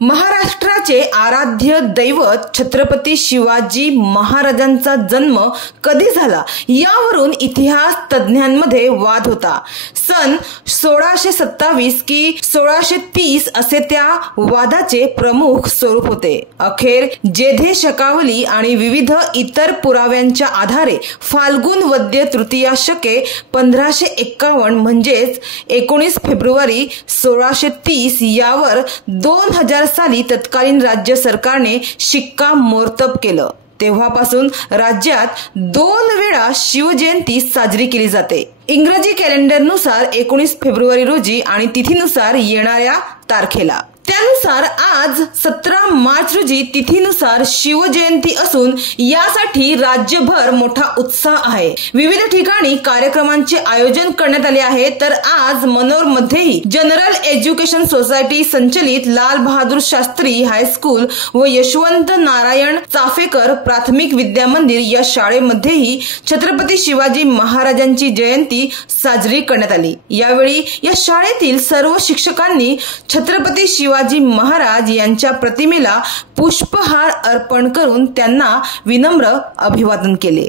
महाराष्ट्राचे आराध्य दैवत छत्रपती शिवाजी महाराजांचा जन्म कधी झाला यावरून इतिहास तज्ञांमध्ये वाद होता। सन 1627 की 1630 असे त्या वादाचे प्रमुख स्वरूप होते। अखेर जेधे शकावली आणि विविध इतर पुराव्यांच्या आधारे फाल्गुन वद्य तृतीया शके 1551 म्हणजेच 19 फेब्रुवारी 1630 यावर 2000 साली तत्कालीन राज्य सरकारने शिक्कामोर्तब केलं। तेव्हापासून राज्यात 2 वेळा शिवजयंती साजरी केली जाते। इंग्रजी कॅलेंडरनुसार 19 फेब्रुवारी रोजी आणि तिथीनुसार येणाऱ्या तारखेला। त्यानुसार आज 17 मार्च रोजी तिथीनुसार शिवजयंती असून यासाठी राज्यभर मोठा उत्साह आहे। विविध ठिकाणी कार्यक्रमांचे आयोजन करण्यात आले आहे। तर आज मनोरमध्येही जनरल एज्युकेशन सोसायटी संचलित लाल बहादूर शास्त्री हायस्कूल व यशवंत नारायण चाफेकर प्राथमिक विद्या मंदिर या शाळेमध्येही छत्रपती शिवाजी महाराजांची जयंती साजरी करण्यात आली। यावेळी या शाळेतील सर्व शिक्षकांनी छत्रपती शिवाजी महाराज यांच्या प्रतिमेला पुष्पहार अर्पण करून त्यांना विनम्र अभिवादन केले।